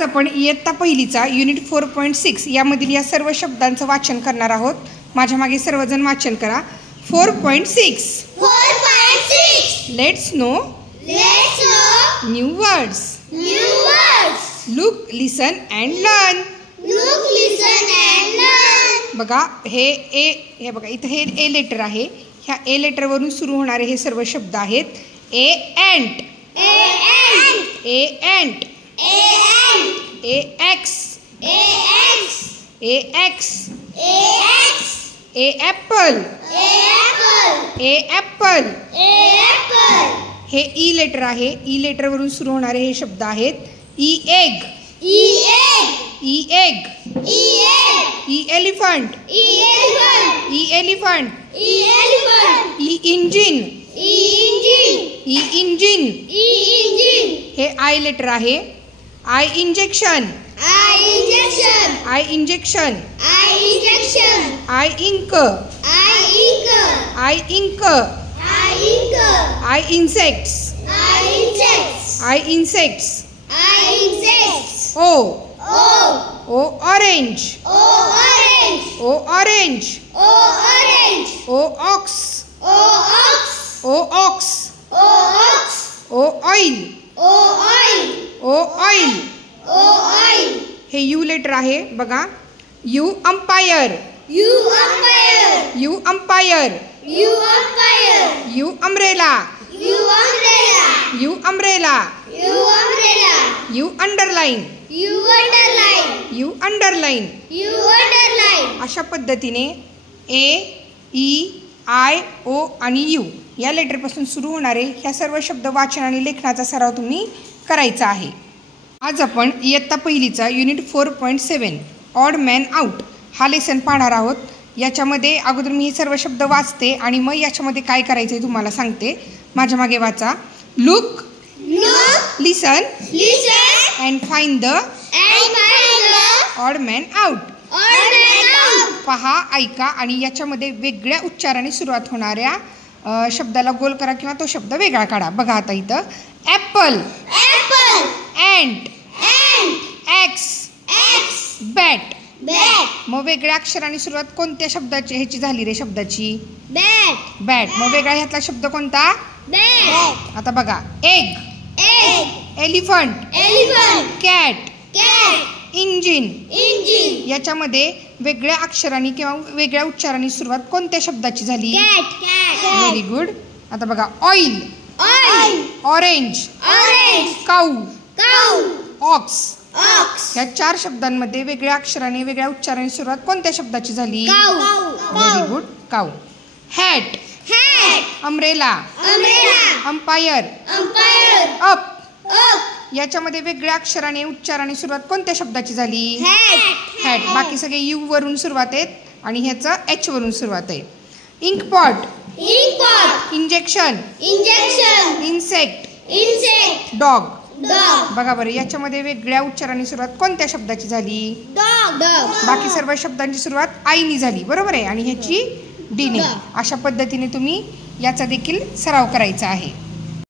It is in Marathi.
आज आपण इयत्ता पहिलीचा युनिट 4.6 यामधील या सर्व शब्दांचं वाचन करणार आहोत। माझ्या मागे सर्वजण वाचन करा। 4.6 let's no new words look listen and learn. बघा हे बघा इथे हे ए लेटर आहे। ह्या ए लेटर वरून सुरू होणारे हे सर्व शब्द आहेत। ए एंट A X A apple हे ई लेटर आहे। ई लेटर वरून सुरू होणारे हे शब्द आहेत। E egg E elephant E engine हे आय लेटर आहे। आई इंजेक्शन आई इंक आई इंसेक्ट्स ओ ऑरेंज ओ ऑक्स ओ ऑइल हे यू लेटर आहे। बघा you umpire you umbrella you underline अशा पद्धतीने ए ई आय ओ आणि यू या लेटरपासून सुरू होणारे ह्या सर्व शब्द वाचन आणि लेखनाचा सराव तुम्ही करायचा आहे। आज आपण इयत्ता पहिलीचा युनिट 4.7 ऑड मॅन आउट हा लेसन पाहणार आहोत। याच्यामध्ये अगोदर मी हे सर्व शब्द वाचते आणि मग याच्यामध्ये काय करायचं आहे तुम्हाला सांगते। माझ्या मागे वाचा। Look listen and find the odd man out. पहा ऐका आणि याच्यामध्ये वेगळ्या उच्चाराने सुरुवात होणाऱ्या शब्दाला गोल करा किंवा तो शब्द वेगळा काढा। बघा आता इथं ॲपल एंट एक्स बॅट मग वेगळ्या अक्षराने सुरुवात कोणत्या शब्दाची ह्याची झाली रे शब्दाची बॅट मग वेगळा ह्यातला शब्द कोणता आता बघा एग एलिफंट कॅट इंजिन याच्यामध्ये वेगळ्या अक्षराने किंवा वेगळ्या उच्चाराने सुरुवात कोणत्या शब्दाची झाली व्हेरी गुड। आता बघा ऑइल ऑरेंज काऊ ऑक्स ह्या चार शब्दांमध्ये वेगळ्या अक्षराने वेगळ्या उच्चाराने सुरुवात कोणत्या शब्दाची झाली व्हेरी गुड काऊ। हॅट अम्ब्रेला अंपायर अप याच्यामध्ये वेगळ्या अक्षराने उच्चाराने सुरुवात कोणत्या शब्दाची झाली हॅट बाकी सगळे यू वरून सुरुवात आहेत आणि ह्याचं एच वरून सुरुवात आहे। इंकपॉट इंजेक्शन इन्सेक्ट डॉग बघा बरं याच्यामध्ये वेगळ्या उच्चाराने सुरुवात कोणत्या शब्दाची झाली बाकी सर्व शब्दांची सुरुवात आईनी झाली बरोबर आहे आणि ह्याची डीने। अशा पद्धतीने तुम्ही याचा देखील सराव करायचा आहे।